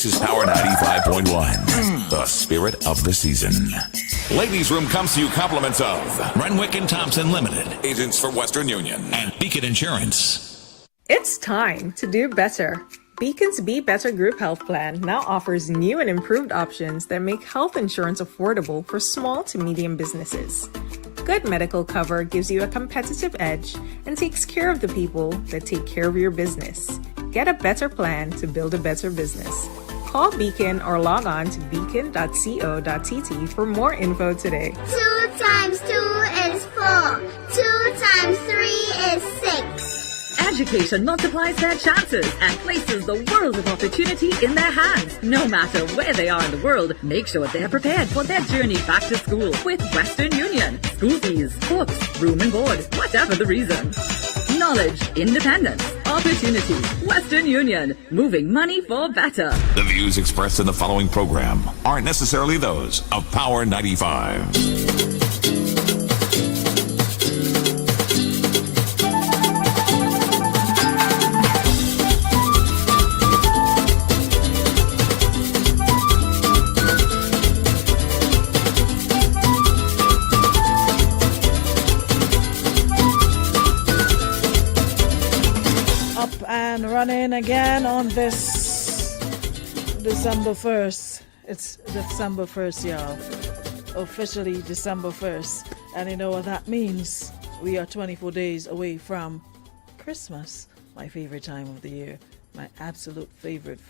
This is Power 95.1, the spirit of the season. Ladies' Room comes to you compliments of Renwick and Thompson Limited, agents for Western Union, and Beacon Insurance. It's time to do better. Beacon's Be Better Group Health Plan now offers new and improved options that make health insurance affordable for small to medium businesses. Good medical cover gives you a competitive edge and takes care of the people that take care of your business. Get a better plan to build a better business. Call Beacon or log on to beacon.co.tt for more info today. 2 times 2 is 4. 2 times 3 is 6. Education multiplies their chances and places the world of opportunity in their hands. No matter where they are in the world, make sure they're prepared for their journey back to school with Western Union. School fees, books, room and board, whatever the reason. Knowledge, independence, opportunity. Western Union, moving money for better. The views expressed in the following program aren't necessarily those of Power 95. Running again on this December 1st. It's December 1st, y'all. Officially December 1st. And you know what that means? We are 24 days away from Christmas, my favorite time of the year. My absolute favorite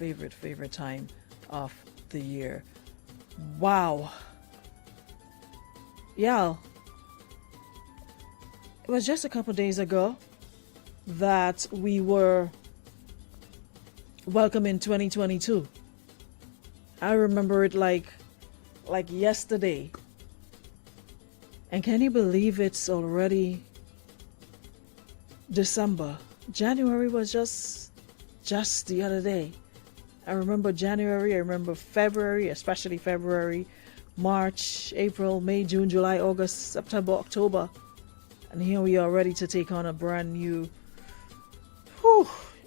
time of the year. Wow. Y'all, it was just a couple days ago that we were welcoming 2022. I remember it like yesterday. And can you believe it's already December? January was just the other day. I remember January, I remember February, especially February, March, April, May, June, July, August, September, October. And here we are ready to take on a brand new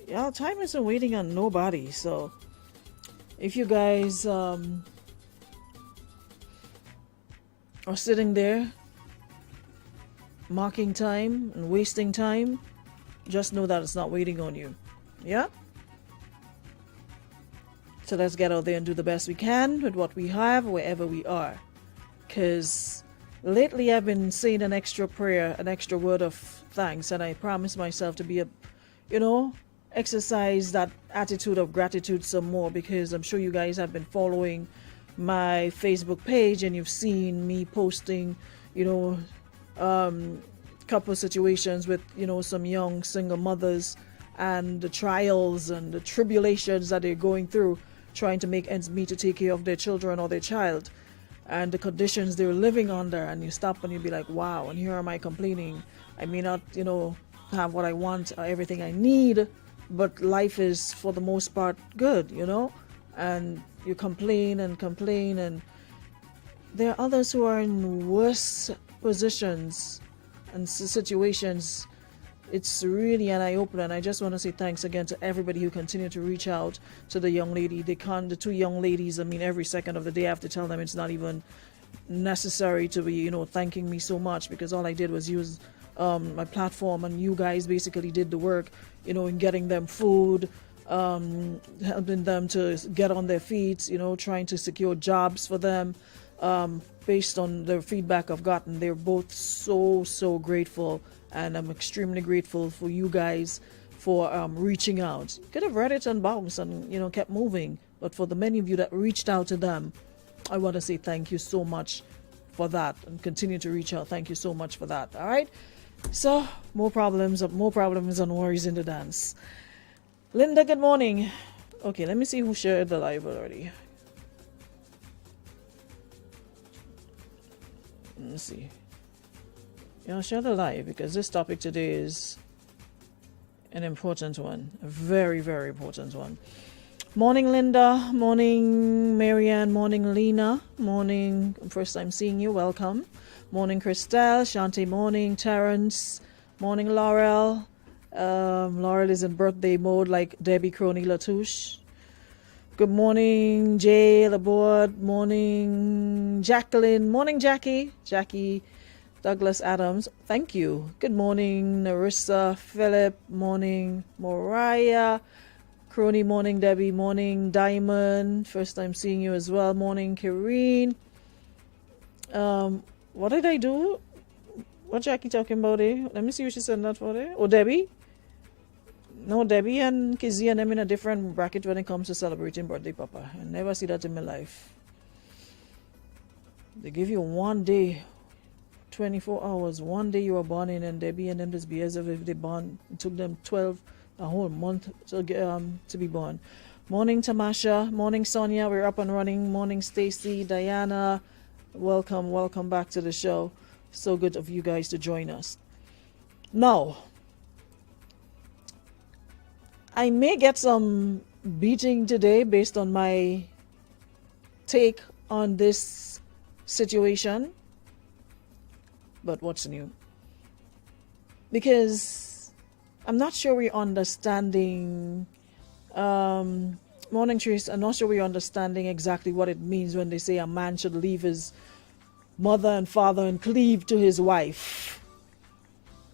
y'all, time isn't waiting on nobody. So if you guys are sitting there marking time and wasting time, just know that it's not waiting on you. Yeah? So let's get out there and do the best we can with what we have wherever we are. Because lately I've been saying an extra prayer, an extra word of thanks, and I promise myself to be exercise that attitude of gratitude some more, because I'm sure you guys have been following my Facebook page and you've seen me posting, couple situations with, some young single mothers and the trials and the tribulations that they're going through trying to make ends meet to take care of their children or their child and the conditions they're living under. And you stop and you be like, wow, and here am I complaining. I may not, have what I want or everything I need, but life is for the most part good, and you complain and there are others who are in worse positions and situations. It's really an eye-opener, and I just want to say thanks again to everybody who continue to reach out to the young lady. The 2 young ladies, every second of the day I have to tell them it's not even necessary to be, thanking me so much, because all I did was use my platform, and you guys basically did the work, in getting them food, helping them to get on their feet, trying to secure jobs for them. Based on the feedback I've gotten, they're both so grateful, and I'm extremely grateful for you guys for reaching out. Could have read it and bounced and kept moving, but for the many of you that reached out to them, I want to say thank you so much for that, and continue to reach out. Thank you so much for that. All right. So, more problems and worries in the dance. Linda, good morning. Okay, let me see who shared the live already. Let's see. Share the live, because this topic today is an important one. A very, very important one. Morning, Linda. Morning, Marianne. Morning, Lena. Morning. First time seeing you. Welcome. Morning, Christelle. Shantae. Morning, Terrence. Morning, Laurel. Laurel is in birthday mode like Debbie Crony Latouche. Good morning, Jay, aboard. Morning, Jacqueline. Morning, Jackie. Jackie Douglas Adams. Thank you. Good morning, Narissa, Philip. Morning, Mariah. Crony. Morning, Debbie. Morning, Diamond. First time seeing you as well. Morning, Kareen. What did I do? What Jackie talking about there? Let me see what she said that for there. Oh, Debbie? No, Debbie and Kizzy and them in a different bracket when it comes to celebrating birthday, Papa. I never see that in my life. They give you one day, 24 hours, one day you were born in, and Debbie and them just be as if they born. It took them a whole month to be born. Morning, Tamasha. Morning, Sonia. We're up and running. Morning, Stacy, Diana. Welcome back to the show. So good of you guys to join us. Now, I may get some beating today based on my take on this situation, but what's new? Because I'm not sure we're understanding, morning Trace, I'm not sure we're understanding exactly what it means when they say a man should leave his mother and father and cleave to his wife.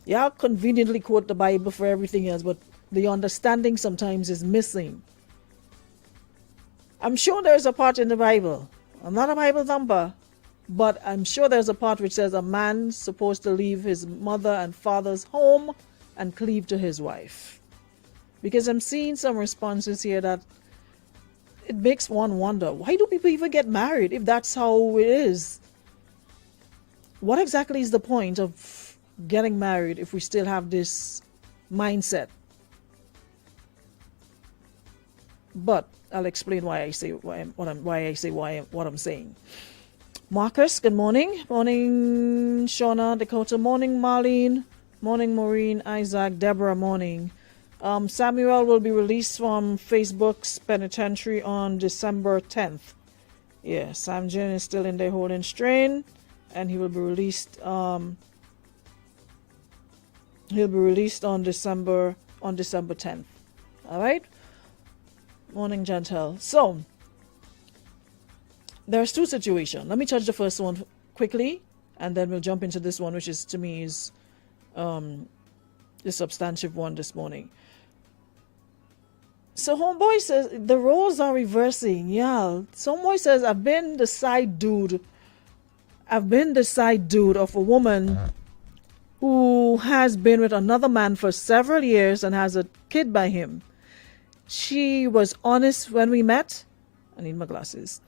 Yeah, conveniently quote the Bible for everything else, but the understanding sometimes is missing. I'm sure there's a part in the Bible. I'm not a Bible thumper, but I'm sure there's a part which says a man's supposed to leave his mother and father's home and cleave to his wife. Because I'm seeing some responses here that it makes one wonder, why do people even get married if that's how it is? What exactly is the point of getting married if we still have this mindset? But I'll explain why I say what I'm saying. Marcus, good morning. Morning, Shauna, Dakota. Morning, Marlene. Morning, Maureen, Isaac, Deborah. Morning. Samuel will be released from Facebook's penitentiary on December 10th. Yeah, Samjin is still in there holding strain, and he will be released. He'll be released on December 10th. All right. Morning, Jantel. So, there's two situations. Let me touch the first one quickly, and then we'll jump into this one, which is, to me, is the substantive one this morning. So, homeboy says, the roles are reversing. Yeah. Homeboy says, I've been the side dude of a woman who has been with another man for several years and has a kid by him. She was honest when we met. I need my glasses.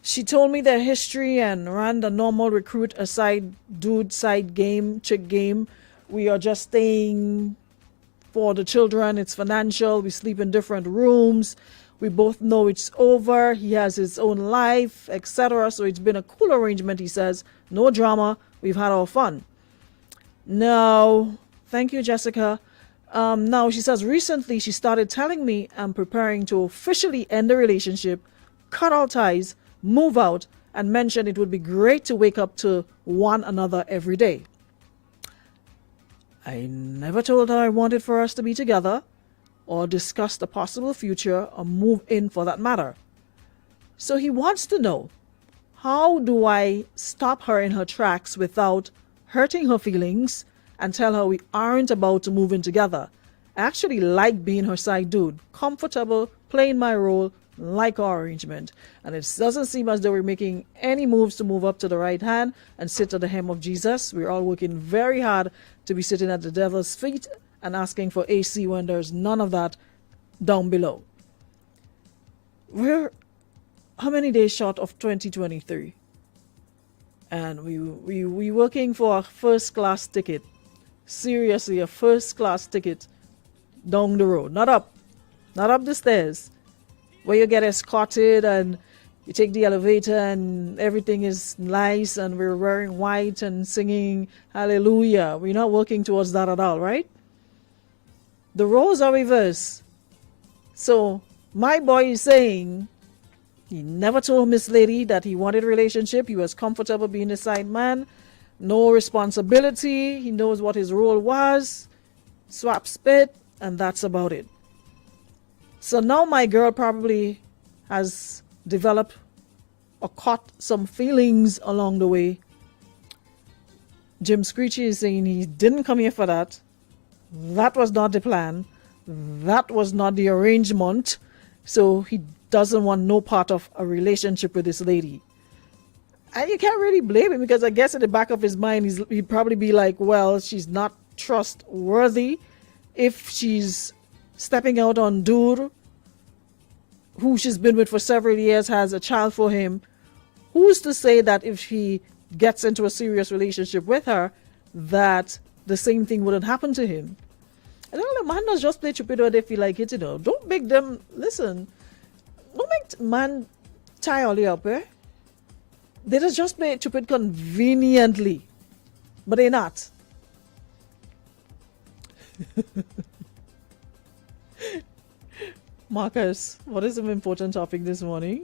She told me their history and ran the normal recruit a side game, chick game. We are just staying for the children. It's financial. We sleep in different rooms. We both know it's over. He has his own life, etc. So it's been a cool arrangement, he says. No drama. We've had our fun. No. Thank you, Jessica. Now, she says, recently she started telling me I'm preparing to officially end the relationship, cut all ties, move out, and mentioned it would be great to wake up to one another every day. I never told her I wanted for us to be together or discuss the possible future or move in for that matter. So he wants to know, how do I stop her in her tracks without hurting her feelings and tell her we aren't about to move in together? I actually like being her side dude, comfortable, playing my role, like our arrangement. And it doesn't seem as though we're making any moves to move up to the right hand and sit at the hem of Jesus. We're all working very hard to be sitting at the devil's feet and asking for AC when there's none of that down below. We're how many days short of 2023? And we working for a first class ticket. Seriously, a first class ticket down the road. Not up the stairs, where you get escorted and you take the elevator and everything is nice and we're wearing white and singing hallelujah. We're not working towards that at all, right? The roles are reversed. So my boy is saying he never told Miss Lady that he wanted a relationship. He was comfortable being a side man. No responsibility. He knows what his role was. Swap spit, and that's about it. So now my girl probably has developed or caught some feelings along the way. Jim Screechy is saying he didn't come here for that. That was not the plan. That was not the arrangement. So he doesn't want no part of a relationship with this lady. And you can't really blame him, because I guess in the back of his mind, he'd probably be like, well, she's not trustworthy if she's stepping out on Dur, who she's been with for several years, has a child for him. Who's to say that if he gets into a serious relationship with her, that the same thing wouldn't happen to him? And all the man does just play stupid when they feel like it, Don't make them, listen, don't make man tie all the up, eh? They just play stupid conveniently, but they're not. Marcus, what is an important topic this morning?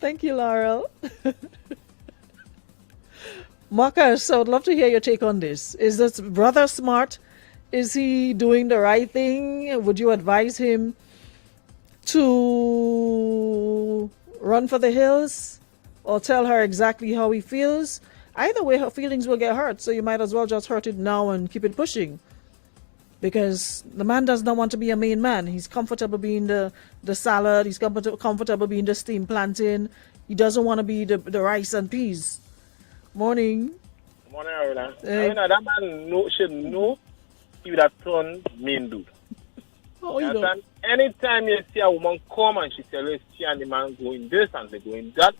Thank you, Laurel. Marcus, I would love to hear your take on this. Is this brother smart? Is he doing the right thing? Would you advise him to run for the hills or tell her exactly how he feels? Either way, her feelings will get hurt, so you might as well just hurt it now and keep it pushing. Because the man does not want to be a main man. He's comfortable being the salad. He's comfortable being the steamed plantain. He doesn't want to be the rice and peas. Morning. Morning, Aruna. That man should know he would have turned main dude. Oh, you know. Anytime you see a woman come and she tells you she and the man going this and they going that,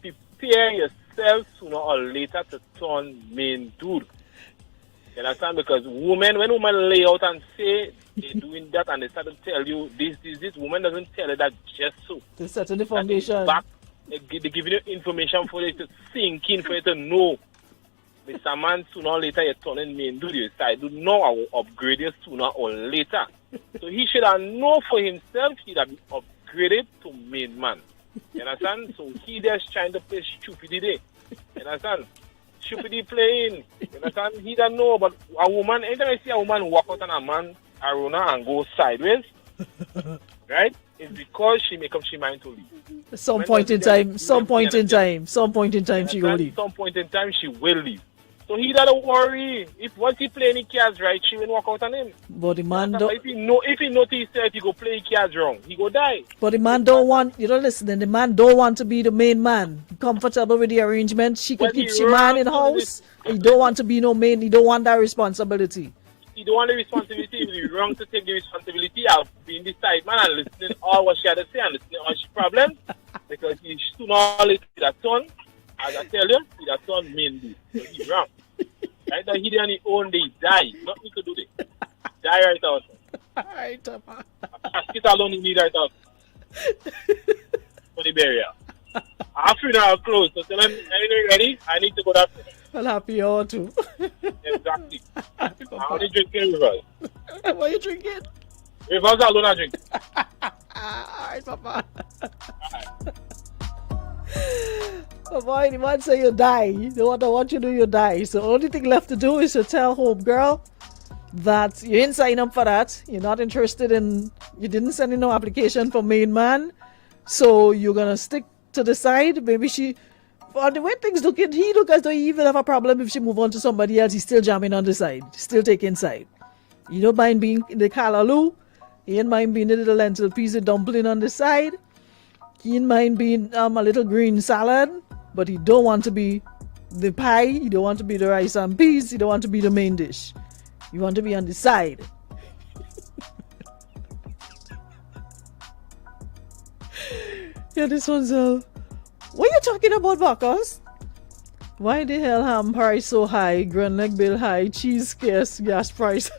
prepare yourself sooner or later to turn main dude. You understand? Because when women lay out and say they're doing that and they start to tell you this, woman doesn't tell you that just so. They set in the foundation. They give you information for you to sink in, for you to know. Mr. Man, sooner or later you're turning main dude. You say, I do know I will upgrade you sooner or later. So he should have known for himself he'd have been upgraded to main man. You understand? So he just trying to play stupidity. You understand? Stupidity playing. You understand? He doesn't know, but a woman, anytime I see a woman walk out on a man, Aruna, and go sideways, right? It's because she make up she mind to leave. Some point in time she will leave. Some point in time she will leave. So he doesn't worry. If once he play any cards right, she will walk out on him. But the man don't. If he notice that he go play cards wrong, he go die. But the man don't want. You don't listen. The man don't want to be the main man. Comfortable with the arrangement. She could keep she man in the house. He don't want to be no main. He don't want that responsibility. He don't want the responsibility. If he's wrong to take the responsibility, I'll be in the side man and listening all what she had to say and listening all she problems. Because he's sooner or later that son, as I tell you, he's a son main dude. So he's wrong. Right now, he didn't own the die. Nothing to do this. Die right out. Right, a casket alone you need right out. For the burial. Our funeral closed. So tell him, anything ready? I need to go that way. Well, happy hour too. Exactly. I'm only drinking Rivers. What are you drinking? Rivers alone I drink. Alright, Papa. Oh boy, the man say you die. The what I want you to do, you die. So the only thing left to do is to tell Hope Girl that you didn't sign up for that. You're not interested in, you didn't send in no application for main man. So you're gonna stick to the side. Maybe she, for the way things look, he look as though he even have a problem if she move on to somebody else. He's still jamming on the side, still taking side. You don't mind being the callaloo. He ain't mind being a little lentil piece of dumpling on the side. He ain't mind being a little green salad. But he don't want to be the pie. He don't want to be the rice and peas. He don't want to be the main dish. You want to be on the side. Yeah, this one's what are you talking about, Marcus? Why the hell ham price so high? Grand leg bill high, cheese scarce, gas price.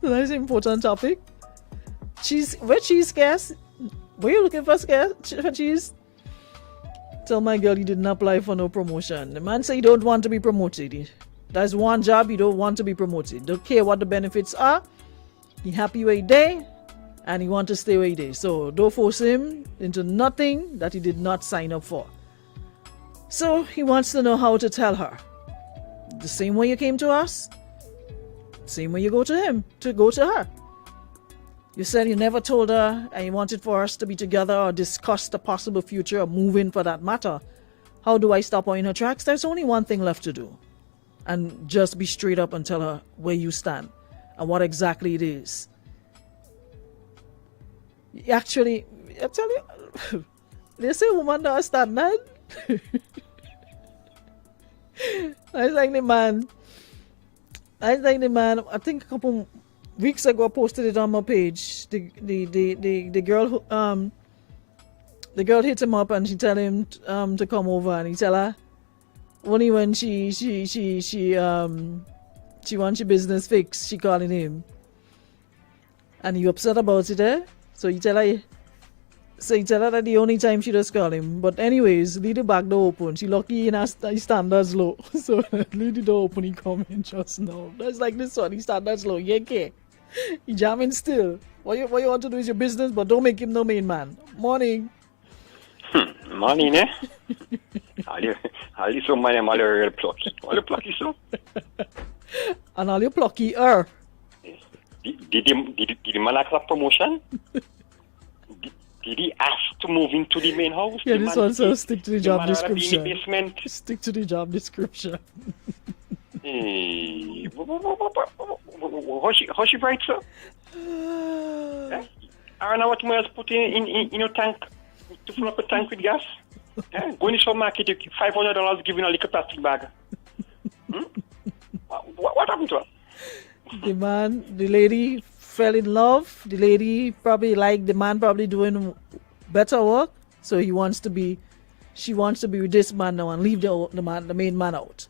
That's an important topic. Cheese, where cheese scarce? Were you looking for cheese? Tell my girl you didn't apply for no promotion. The man say you don't want to be promoted. That's one job you don't want to be promoted. Don't care what the benefits are. He happy where he there and he want to stay where he there. So don't force him into nothing that he did not sign up for. So he wants to know how to tell her. The same way you came to us. Same way you go to him, to go to her. You said you never told her and you wanted for us to be together or discuss the possible future or move in for that matter. How do I stop her in her tracks? There's only one thing left to do. And just be straight up and tell her where you stand and what exactly it is. Actually, I tell you, they say woman don't stand that. I like the man. I think a couple weeks ago I posted it on my page. The girl who the girl hit him up and she tell him to come over, and he tell her only when she wants your business fixed, she calling him. And you upset about it, eh? So you tell her that the only time she does call him. But anyways, leave the back door open. She lucky in her standards low. So leave the door open, he come in just now. That's like this one, he standards low. Yeah, okay. He jamming still. What you want to do is your business, but don't make him no main man. Morning. Morning, eh? All you so man, all you plucky. All you plucky, so? And all you plucky, Did the man ask for promotion? Did he ask to move into the main house? Yeah, this one says stick to the job description. The basement. Stick to the job description. Hey, how she bright, sir? I don't know what more else put in your tank to fill up a tank with gas. Go in the supermarket, $500 giving a little plastic bag. What happened to her? The lady fell in love. The lady probably liked the man probably doing better work. So she wants to be with this man now and leave the main man out.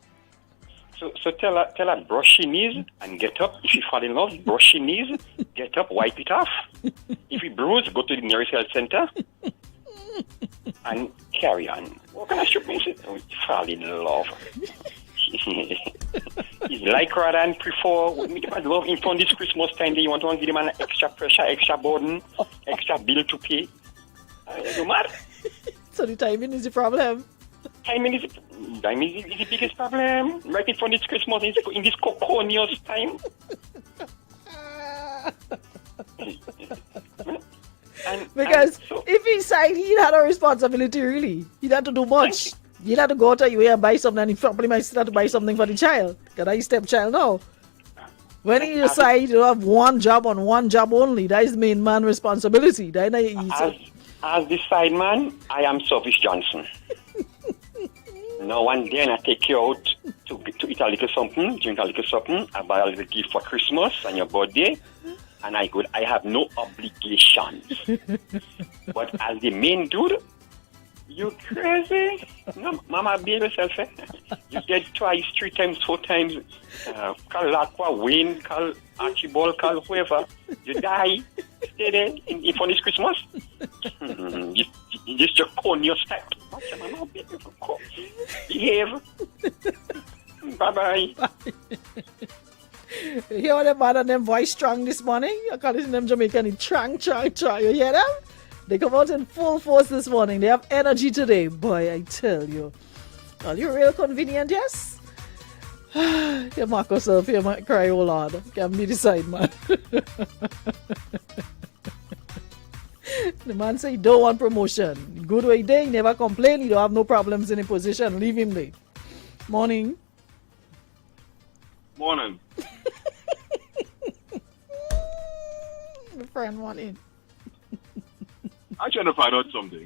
So tell her brush your knees and get up. If you fall in love, brush your knees, get up, wipe it off. If you bruise, go to the nearest health center and carry on. What kind of shit means it? Oh, fall in love. He's like rather than prefer love in front this Christmas time. You want to give him an extra pressure, extra burden, extra bill to pay. You mad? So the timing is the problem. Timing is the biggest problem. Right in front of this Christmas, in this cocoonious time. Because if he signed, he had a responsibility, really. He had to do much. He had to go out of your way and buy something, and he probably might still have to buy something for the child. Because that's his stepchild now. When he decides to have one job on one job only, that is the main man responsibility. As the side man, I am Sophie Johnson. No one dare not take you out to eat a little something, drink a little something, I buy a little gift for Christmas and your birthday, and I have no obligations. But as the main dude, you crazy? No, Mama, behave yourself, eh? You dead twice, 3 times, 4 times. Call Lakwa, Wayne, call Archibald, call whoever. You die. Stay there in for this Christmas. Just your con your step. Behave. Bye-bye. You hear them man and them voice strong this morning? I call them Jamaican trang. You hear them? They come out in full force this morning. They have energy today. Boy, I tell you. Are you real convenient, yes? You mark yourself, you might cry, oh Lord. Can be the side man. The man say he don't want promotion. Good way there, he never complain, he don't have no problems in a position. Leave him there. Morning. Morning. My friend, morning. I'm trying to find out something.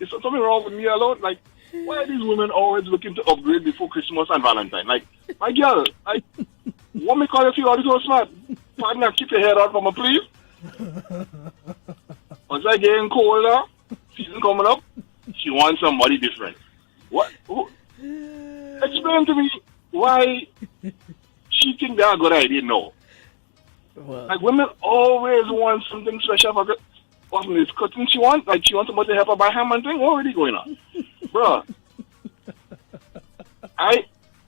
Is something wrong with me alone? Like, why are these women always looking to upgrade before Christmas and Valentine? Like, my girl, what me call you feel all this so smart? Partner, keep your head out from a please. Once I getting colder, season coming up, she wants somebody different. What? Explain to me why she think that's a good idea now. Well, Like, women always want something special for wasn't this cutting she wants? Like, she wants somebody to help her buy ham and thing? What already going on? Bruh.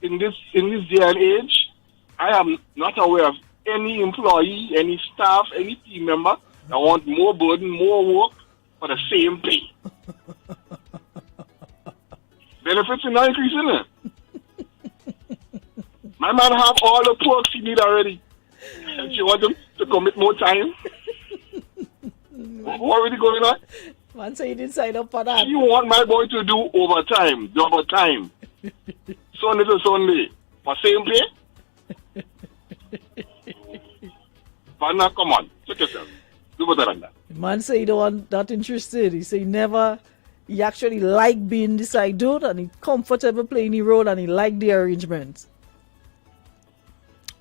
In this day and age, I am not aware of any employee, any staff, any team member that want more burden, more work for the same pay. Benefits are not increasing it. My man have all the perks he need already. And she wants him to commit more time. What really going on? Man say he didn't sign up for that. She want my boy to do overtime, double time. Sunday to Sunday. For same pay? But now, come on. Check yourself. Do better than that. Man say he don't want not interested. He say he actually like being the side dude and he comfortable playing the role and he like the arrangement.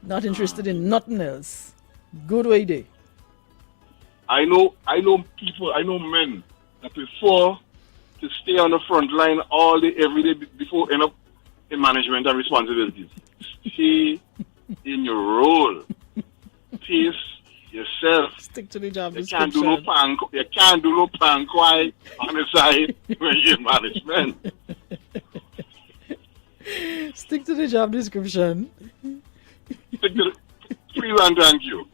Not interested in nothing else. Good way there. I know people, I know men that prefer to stay on the front line all day, every day before end up in management and responsibilities. Stay in your role. Pace yourself. Stick to the job You description. can't do no panquai on the side when you're in management. Stick to the job description. Please and thank you.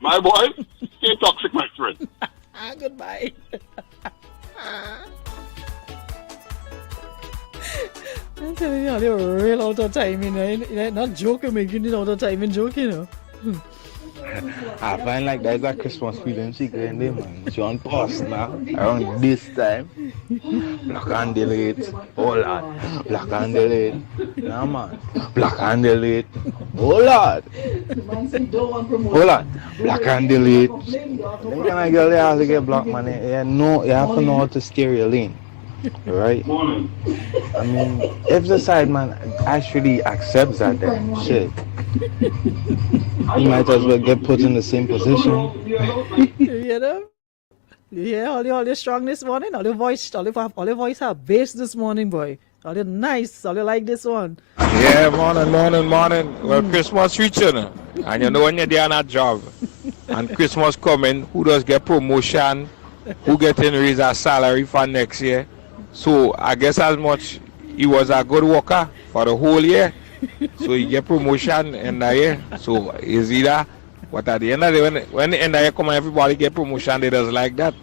My boy, stay toxic, my friend. Goodbye. I'm telling you, they're real out of time, you know. Not joking, making it out of time and joking, you know. I find like there's a Christmas feeling she going there, man. She on post now. Around this time. Black and delete. Oh Lord. Black and delete. Nah man. Black and delete. Oh Lord. Oh Lord. Black and delete. Then can I get there to get black man? You have to know how to steer your lane. Right? I mean, if the side man actually accepts that, then shit, you might as well get put in the same position. You know? Yeah, all your strong this morning, all your voice have bass this morning, boy. All your nice, all you like this one. Yeah, morning. Well, Christmas reaching, and you know when you're there on a job, and Christmas coming, who does get promotion, who getting raise a salary for next year. So I guess as much he was a good worker for the whole year, so he get promotion in the year. So is either, but at the end of the day, when the end of the year come, everybody get promotion. They just like that.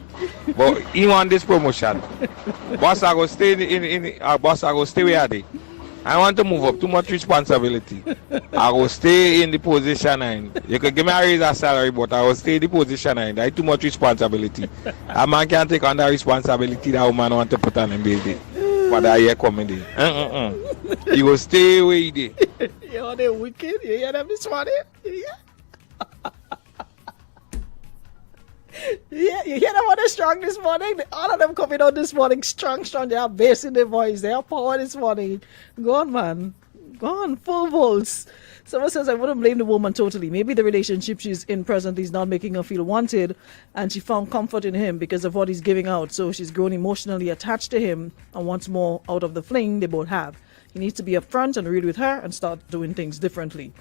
But he want this promotion. Boss, I go stay boss, I go stay where I dey. I want to move up. Too much responsibility. I will stay in the position I'm. You can give me a raise a salary, but I will stay in the position I'm. That's too much responsibility. A man can't take on that responsibility that woman want to put on him baby. For that year coming in. You will stay where you did. You're the wicked. You hear them this morning? Yeah, you hear them on the strong this morning? All of them coming out this morning strong. They have bass in their voice. They have power this morning. Go on, man. Go on, full volts. Someone says, I wouldn't blame the woman totally. Maybe the relationship she's in presently is not making her feel wanted, and she found comfort in him because of what he's giving out. So she's grown emotionally attached to him and wants more out of the fling they both have. He needs to be upfront and real with her and start doing things differently.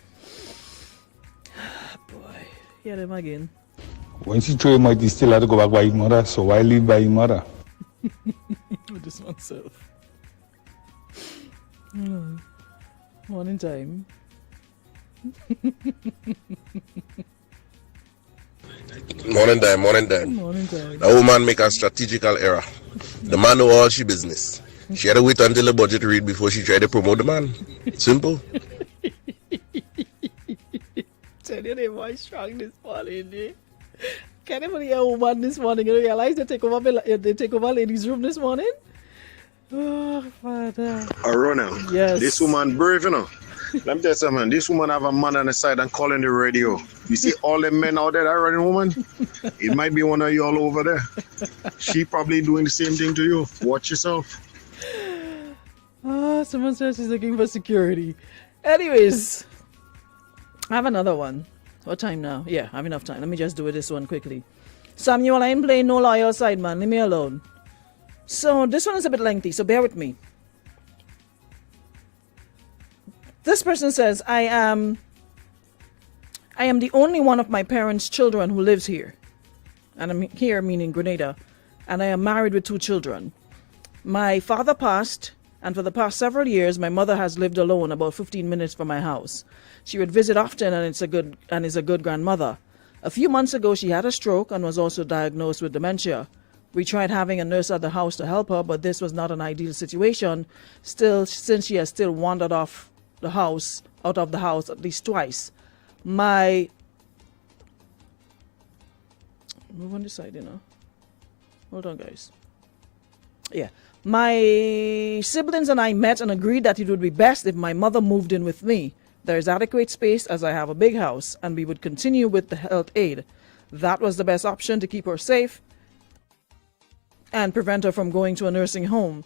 Boy, hear them again. When she threw him out, he still had to go back by his mother, so why leave by his mother? With this oneself. Morning time. Morning time. Morning time. The woman make a strategical error. The man know all she business. She had to wait until the budget read before she tried to promote the man. Simple. Tell you they voice strong this morning, eh? Can't even hear a woman this morning. You realize they take over ladies' room this morning? Oh, Father. Ronald. Yes. This woman brave, you know. Let me tell you something. This woman have a man on the side and calling the radio. You see all the men out there that running woman? It might be one of you all over there. She probably doing the same thing to you. Watch yourself. Someone says she's looking for security. Anyways, I have another one. What time now? Yeah, I have enough time. Let me just do this one quickly. Samuel, I ain't playing no lawyer side, man. Leave me alone. So this one is a bit lengthy, so bear with me. This person says, I am the only one of my parents' children who lives here. And I'm here meaning Grenada. And I am married with 2 children. My father passed, and for the past several years, my mother has lived alone about 15 minutes from my house. She would visit often and is a good grandmother. A few months ago, she had a stroke and was also diagnosed with dementia. We tried having a nurse at the house to help her, but this was not an ideal situation. Still, since she has still wandered out of the house at least twice. Move on this side, Hold on, guys. Yeah. My siblings and I met and agreed that it would be best if my mother moved in with me. There is adequate space as I have a big house, and we would continue with the health aid. That was the best option to keep her safe and prevent her from going to a nursing home.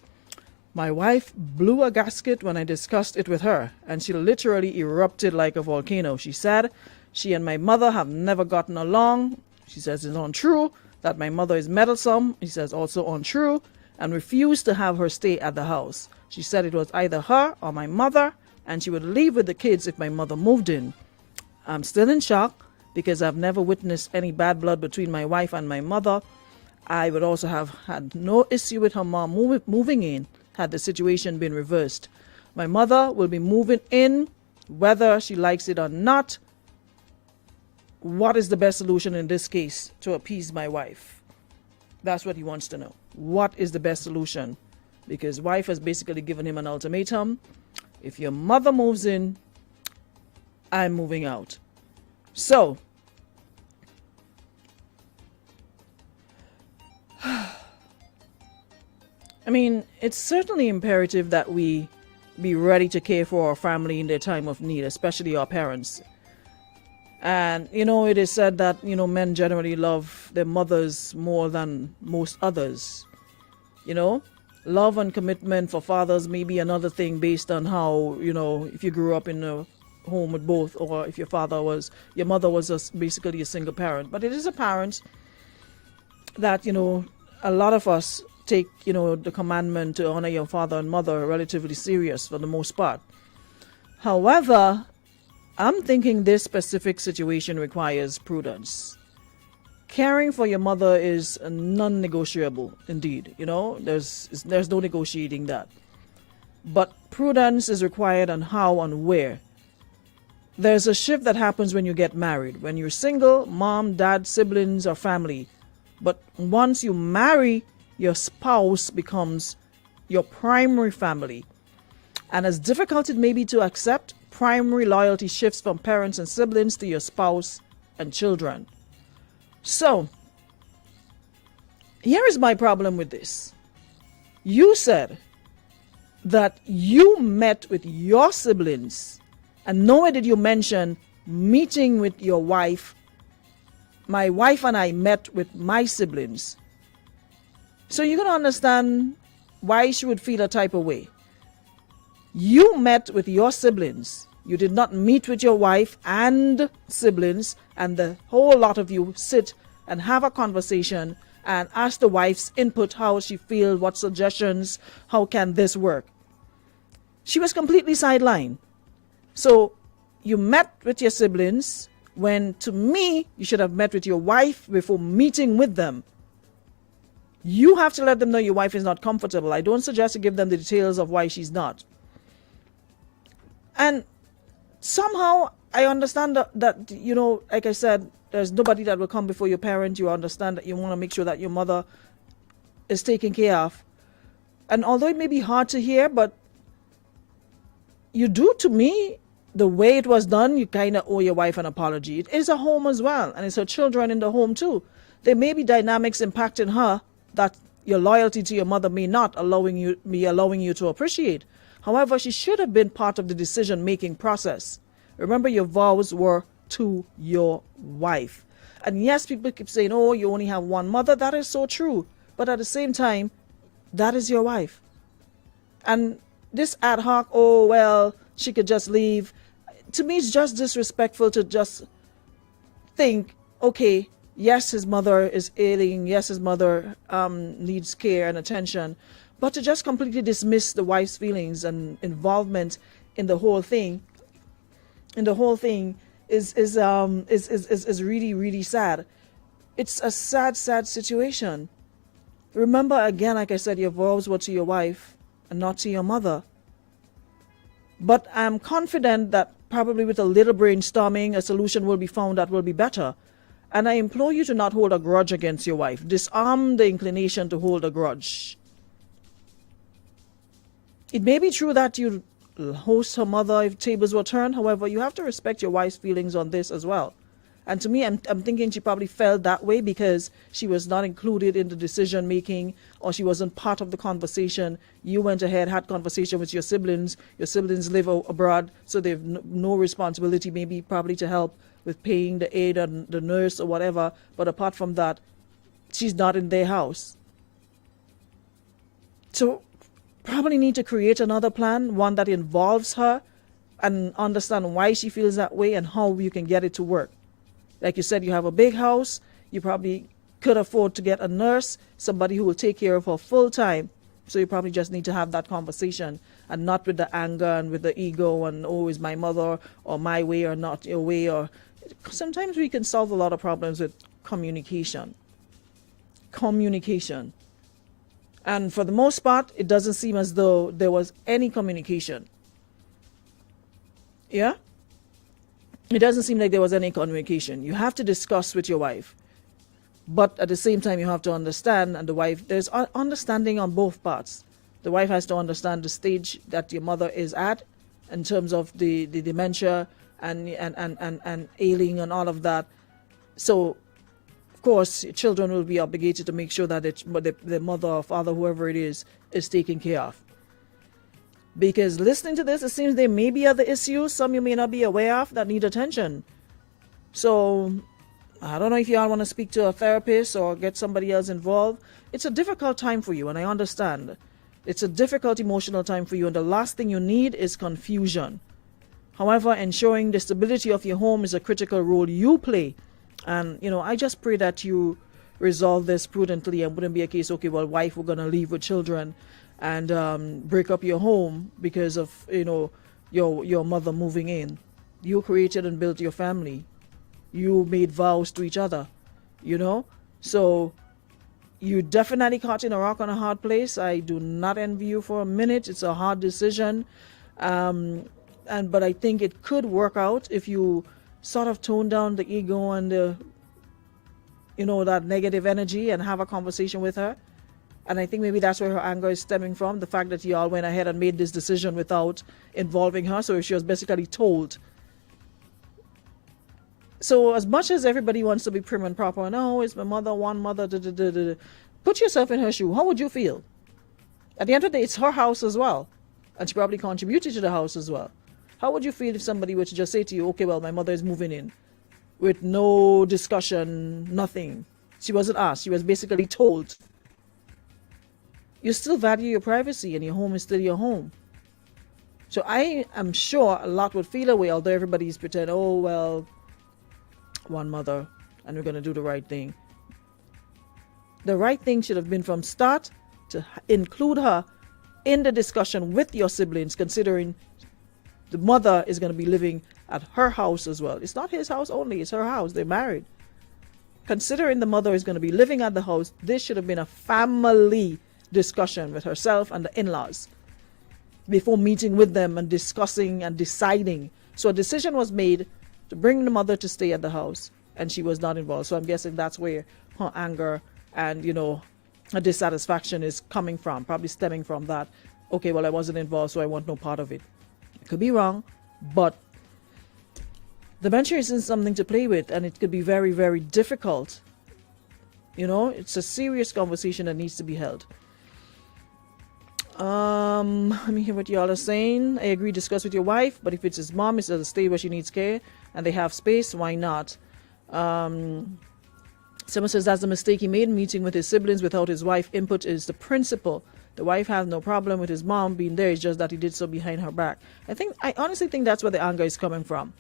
My wife blew a gasket when I discussed it with her, and she literally erupted like a volcano. She said she and my mother have never gotten along. She says it's untrue, that my mother is meddlesome. She says also untrue, and refused to have her stay at the house. She said it was either her or my mother, and she would leave with the kids if my mother moved in. I'm still in shock because I've never witnessed any bad blood between my wife and my mother. I would also have had no issue with her mom moving in had the situation been reversed. My mother will be moving in whether she likes it or not. What is the best solution in this case to appease my wife? That's what he wants to know. What is the best solution? Because wife has basically given him an ultimatum. If your mother moves in, I'm moving out. So, I mean, it's certainly imperative that we be ready to care for our family in their time of need, especially our parents. And, it is said that, men generally love their mothers more than most others. Love and commitment for fathers may be another thing based on how, if you grew up in a home with both, or if your mother was basically a single parent. But it is apparent that, a lot of us take, the commandment to honor your father and mother relatively serious for the most part. However, I'm thinking this specific situation requires prudence. Caring for your mother is non-negotiable, indeed. There's no negotiating that. But prudence is required on how and where. There's a shift that happens when you get married. When you're single, mom, dad, siblings, or family. But once you marry, your spouse becomes your primary family. And as difficult it may be to accept, primary loyalty shifts from parents and siblings to your spouse and children. So, here is my problem with this. You said that you met with your siblings, and nowhere did you mention meeting with your wife. My wife and I met with my siblings. So you're going to understand why she would feel a type of way. You met with your siblings. You did not meet with your wife and siblings, and the whole lot of you sit and have a conversation and ask the wife's input, how she feels, what suggestions, how can this work. She was completely sidelined. So you met with your siblings when, to me, you should have met with your wife before meeting with them. You have to let them know your wife is not comfortable. I don't suggest to give them the details of why she's not. And somehow I understand that, like I said, there's nobody that will come before your parent. You understand that you want to make sure that your mother is taken care of. And although it may be hard to hear, but you do, to me, the way it was done, you kind of owe your wife an apology. It is a home as well, and it's her children in the home too. There may be dynamics impacting her that your loyalty to your mother may not allowing you to appreciate. However, she should have been part of the decision-making process. Remember, your vows were to your wife. And yes, people keep saying, oh, you only have one mother. That is so true. But at the same time, that is your wife. And this ad hoc, oh, well, she could just leave. To me, it's just disrespectful to just think, okay, yes, his mother is ailing. Yes, his mother needs care and attention. But to just completely dismiss the wife's feelings and involvement in the whole thing, is really, really sad. It's a sad, sad situation. Remember, again, like I said, your vows were to your wife and not to your mother. But I'm confident that probably with a little brainstorming, a solution will be found that will be better. And I implore you to not hold a grudge against your wife. Disarm the inclination to hold a grudge. It may be true that you host her mother if tables were turned. However, you have to respect your wife's feelings on this as well. And to me, I'm thinking she probably felt that way because she was not included in the decision making, or she wasn't part of the conversation. You went ahead, had conversation with your siblings. Your siblings live abroad, so they have no responsibility, maybe probably to help with paying the aide and the nurse or whatever. But apart from that, she's not in their house. So probably need to create another plan, one that involves her, and understand why she feels that way and how you can get it to work. Like you said, you have a big house. You probably could afford to get a nurse, somebody who will take care of her full time. So you probably just need to have that conversation, and not with the anger and with the ego and, oh, is my mother or my way or not your way. Or sometimes we can solve a lot of problems with communication. Communication. And for the most part, it doesn't seem as though there was any communication. Yeah? It doesn't seem like there was any communication. You have to discuss with your wife. But at the same time, you have to understand, and the wife, there's understanding on both parts. The wife has to understand the stage that your mother is at in terms of the dementia and ailing and all of that. So, of course, children will be obligated to make sure that the mother or father, whoever it is taken care of. Because listening to this, it seems there may be other issues, some you may not be aware of, that need attention. So, I don't know if y'all want to speak to a therapist or get somebody else involved. It's a difficult time for you, and I understand. It's a difficult emotional time for you, and the last thing you need is confusion. However, ensuring the stability of your home is a critical role you play. And, I just pray that you resolve this prudently and wouldn't be a case, okay, well, wife, we're going to leave with children and break up your home because of, your mother moving in. You created and built your family. You made vows to each other, So you definitely caught in a rock on a hard place. I do not envy you for a minute. It's a hard decision. But I think it could work out if you sort of tone down the ego and that negative energy and have a conversation with her. And I think maybe that's where her anger is stemming from, the fact that y'all went ahead and made this decision without involving her. So she was basically told. So as much as everybody wants to be prim and proper, and it's my mother, one mother, put yourself in her shoe. How would you feel? At the end of the day, it's her house as well. And she probably contributed to the house as well. How would you feel if somebody were to just say to you, okay, well, my mother is moving in, with no discussion, nothing? She wasn't asked. She was basically told. You still value your privacy, and your home is still your home. So I am sure a lot would feel away, although everybody's pretend, oh, well, one mother, and we're going to do the right thing. The right thing should have been from start to include her in the discussion with your siblings, considering the mother is going to be living at her house as well. It's not his house only, it's her house. They're married. Considering the mother is going to be living at the house, this should have been a family discussion with herself and the in-laws before meeting with them and discussing and deciding. So a decision was made to bring the mother to stay at the house, and she was not involved. So I'm guessing that's where her anger and, her dissatisfaction is coming from, probably stemming from that. Okay, well, I wasn't involved, so I want no part of it. Could be wrong, but dementia isn't something to play with, and it could be very, very difficult. It's a serious conversation that needs to be held. Let me hear what y'all are saying. I agree, discuss with your wife, but if it's his mom, it's at a stage where she needs care and they have space, why not? Someone says that's the mistake he made, meeting with his siblings without his wife input is the principle. The wife has no problem with his mom being there, it's just that he did so behind her back. I honestly think that's where the anger is coming from.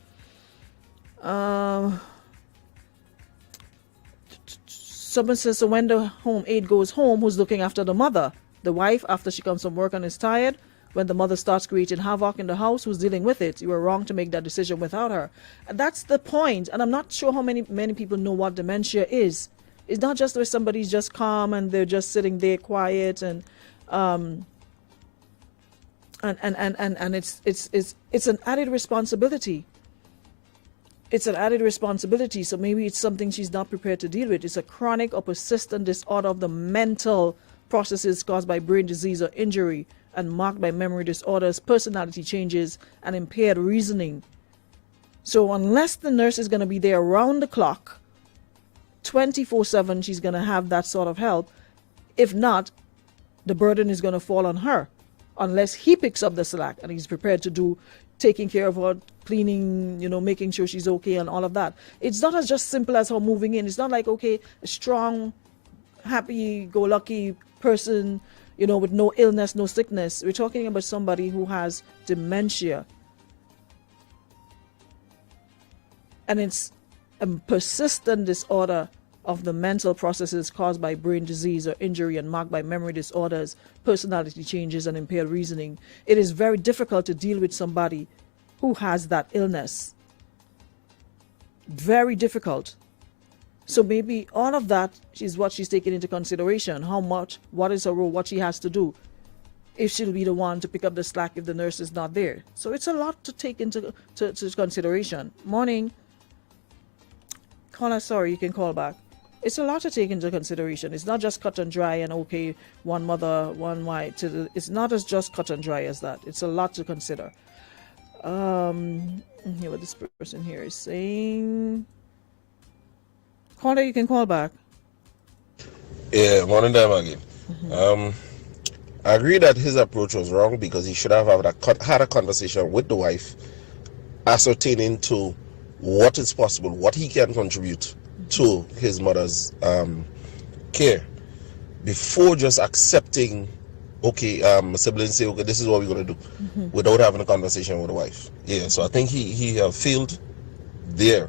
Someone says, so when the home aide goes home, who's looking after the mother? The wife, after she comes from work and is tired. When the mother starts creating havoc in the house, who's dealing with it? You were wrong to make that decision without her. And that's the point. And I'm not sure how many people know what dementia is. It's not just where somebody's just calm and they're just sitting there quiet and it's an added responsibility. It's an added responsibility. So maybe it's something she's not prepared to deal with. It's a chronic or persistent disorder of the mental processes caused by brain disease or injury, and marked by memory disorders, personality changes, and impaired reasoning. So unless the nurse is going to be there around the clock, 24/7, she's going to have that sort of help. If not, the burden is going to fall on her, unless he picks up the slack and he's prepared to do taking care of her, cleaning, making sure she's okay and all of that. It's not as just simple as her moving in. It's not like, okay, a strong, happy-go-lucky person, with no illness, no sickness. We're talking about somebody who has dementia. And it's a persistent disorder of the mental processes caused by brain disease or injury and marked by memory disorders, personality changes, and impaired reasoning. It is very difficult to deal with somebody who has that illness. Very difficult. So maybe all of that is what she's taking into consideration. How much, what is her role, what she has to do, if she'll be the one to pick up the slack if the nurse is not there. So it's a lot to take into to consideration. Morning. Caller, sorry, you can call back. It's a lot to take into consideration. It's not just cut and dry and okay, one mother, one wife. It's not as just cut and dry as that. It's a lot to consider. Hear what this person here is saying. Caller, you can call back. Yeah, morning time again. I agree that his approach was wrong because he should have had a conversation with the wife, ascertaining to what is possible, what he can contribute to his mother's care, before just accepting, okay, siblings say, okay, this is what we're going to do, without having a conversation with the wife. Yeah, so I think he failed there.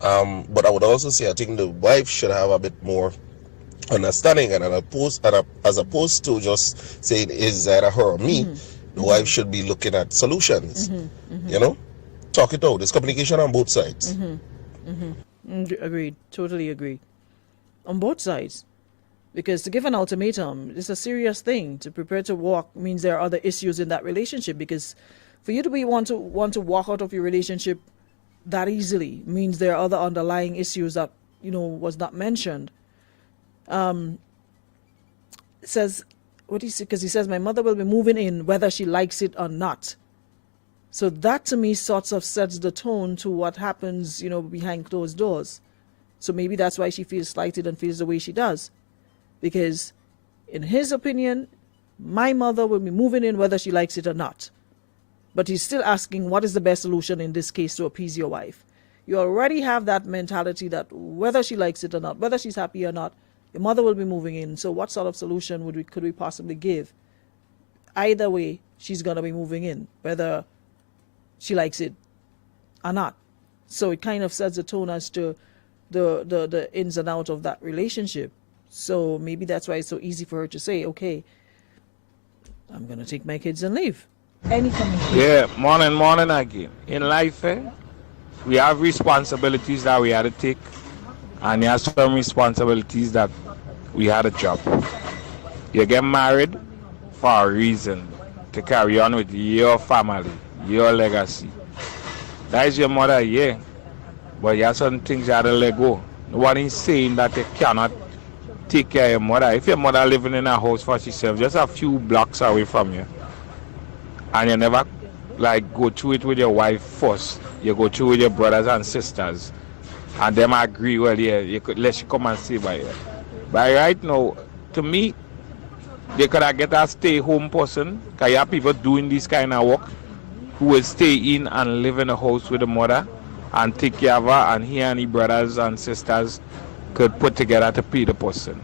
But I would also say I think the wife should have a bit more understanding, and as opposed to just saying is either her or me, the wife should be looking at solutions. Talk it out. There's communication on both sides. Agreed. Totally agreed. On both sides. Because to give an ultimatum is a serious thing. To prepare to walk means there are other issues in that relationship. Because for you to want to walk out of your relationship that easily means there are other underlying issues that, was not mentioned. Says, what do you say? Because he says, my mother will be moving in whether she likes it or not. So that to me sets the tone to what happens, behind closed doors. So maybe that's why she feels slighted and feels the way she does. Because in his opinion, my mother will be moving in whether she likes it or not. But he's still asking what is the best solution in this case to appease your wife. You already have that mentality that whether she likes it or not, whether she's happy or not, your mother will be moving in. So what sort of solution could we possibly give? Either way, she's going to be moving in, whether she likes it or not. So it kind of sets the tone as to the ins and outs of that relationship. So maybe that's why it's so easy for her to say, okay, I'm going to take my kids and leave. Yeah, morning again. In life, we have responsibilities that we had to take, and there are some responsibilities that we had a job. You get married for a reason, to carry on with your family, your legacy. That is your mother, yeah. But you have certain things you have to let go. Nobody is saying that you cannot take care of your mother. If your mother living in a house for herself, just a few blocks away from you, and you never go through it with your wife first, you go through with your brothers and sisters, and them agree, well, yeah, you could let you come and stay by you. But right now, to me, they could have get a stay-home person, because you have people doing this kind of work, who will stay in and live in a house with the mother and take care of her, and he and his brothers and sisters could put together to pay the person.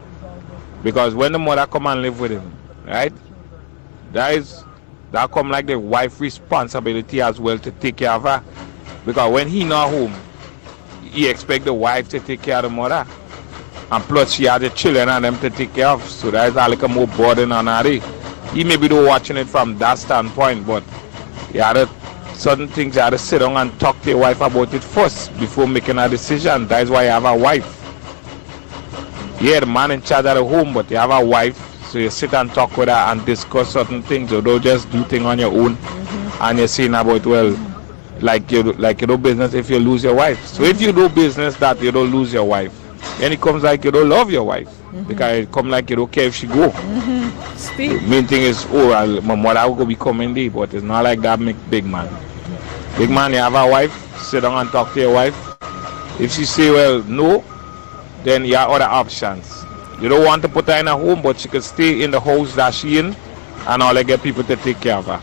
Because when the mother come and live with him, right, that come like the wife responsibility as well to take care of her. Because when he not home, he expect the wife to take care of the mother. And plus she has the children and them to take care of. So that is a little more burden on her. He may be watching it from that standpoint, but you had to, certain things you had to sit down and talk to your wife about it first before making a decision. That is why you have a wife. Yeah, the man in charge of the home, but you have a wife, so you sit and talk with her and discuss certain things. You don't just do things on your own, and you're saying about, well, like you do business if you lose your wife. So if you do business that you don't lose your wife, then it comes like you don't love your wife. Because it come like you don't care if she go. Speak. The main thing is, my mother will be coming there, but it's not like that, big man. Big man, you have a wife, sit down and talk to your wife. If she say, well, no, then you have other options. You don't want to put her in a home, but she can stay in the house that she in, and all get people to take care of her.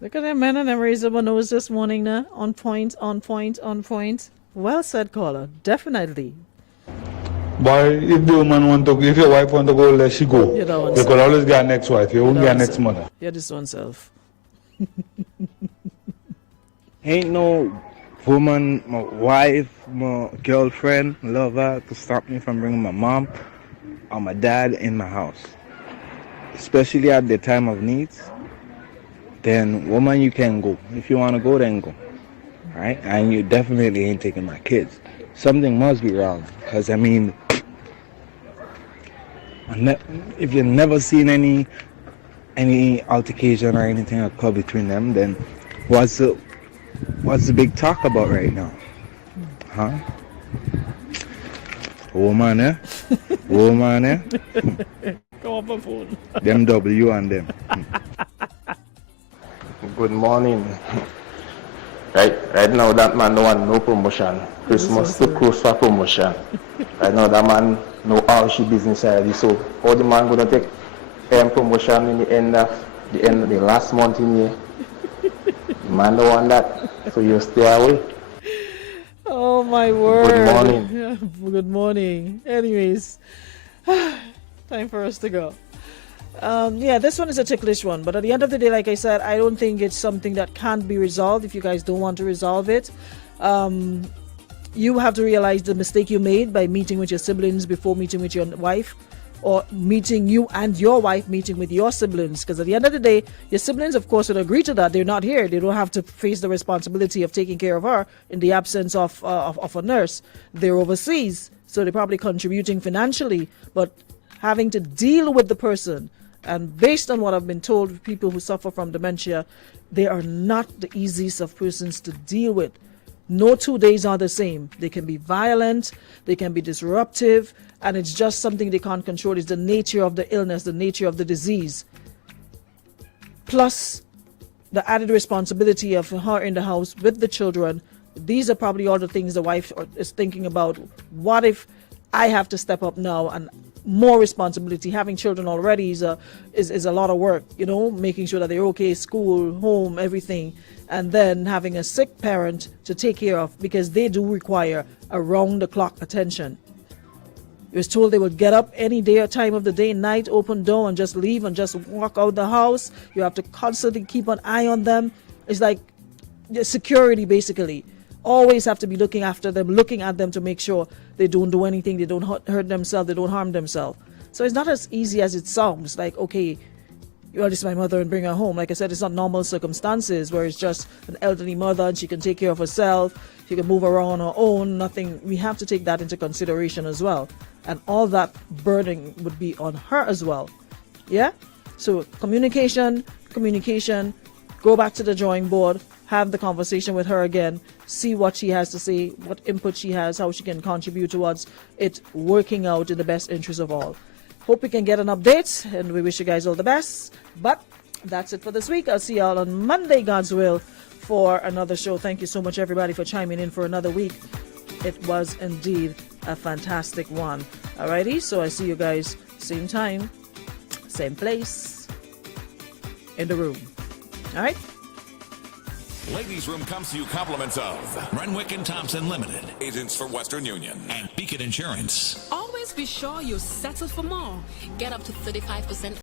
Look at them men and them raise up a nose this morning now. On point, on point, on point. Well said, caller. Definitely. Boy, if the woman want to, if your wife want to go, let she go. You don't want You to. could always get a next wife. You won't get a next mother. Yeah, this oneself. Ain't no woman, my wife, my girlfriend, lover to stop me from bringing my mom or my dad in my house. Especially at the time of needs. Then, woman, you can go. If you want to go, then go. Right? And you definitely ain't taking my kids. Something must be wrong. Because, I mean, if you've never seen any altercation or anything occur between them, then what's the big talk about right now? Huh? Woman, eh? Woman, eh? Come on, my phone. Them W and them. Good morning. Right now, that man don't want no promotion. Christmas too close for promotion. Right now, that man know all she business already. So, how the man gonna take promotion in the end of the last month in here? The man don't want that. So you stay away. Oh, my word. Good morning. Yeah, good morning. Anyways, time for us to go. Yeah, this one is a ticklish one, but at the end of the day, like I said, I don't think it's something that can't be resolved if you guys don't want to resolve it. You have to realize the mistake you made by meeting with your siblings before meeting with your wife, or meeting you and your wife meeting with your siblings, because at the end of the day, your siblings, of course, would agree to that. They're not here. They don't have to face the responsibility of taking care of her in the absence of a nurse. They're overseas, so they're probably contributing financially, but having to deal with the person. And based on what I've been told, people who suffer from dementia, they are not the easiest of persons to deal with. No 2 days are the same. They can be violent, they can be disruptive, and it's just something they can't control. It's the nature of the illness, the nature of the disease. Plus, the added responsibility of her in the house with the children. These are probably all the things the wife is thinking about. What if I have to step up now and more responsibility? Having children already is a lot of work, you know, making sure that they're okay, school, home, everything, and then having a sick parent to take care of, because they do require around the clock attention. You was told they would get up any day or time of the day, night, open door and just leave and just walk out the house. You have to constantly keep an eye on them. It's like security, basically. Always have to be looking after them, looking at them to make sure they don't do anything, they don't hurt themselves, they don't harm themselves. So it's not as easy as it sounds. Like, okay, you are just my mother and bring her home. Like I said, it's not normal circumstances where it's just an elderly mother and she can take care of herself, she can move around on her own, nothing. We have to take that into consideration as well. And all that burden would be on her as well. Yeah? So communication, go back to the drawing board, have the conversation with her again, see what she has to say, what input she has, how she can contribute towards it working out in the best interest of all. Hope we can get an update, and we wish you guys all the best. But that's it for this week. I'll see y'all on Monday, God's will, for another show. Thank you so much, everybody, for chiming in for another week. It was indeed a fantastic one. Alrighty, so I see you guys same time, same place, in the room. Alright? Ladies' Room comes to you compliments of Renwick and Thompson Limited, agents for Western Union, and Beacon Insurance. Always be sure you settle for more. Get up to 35%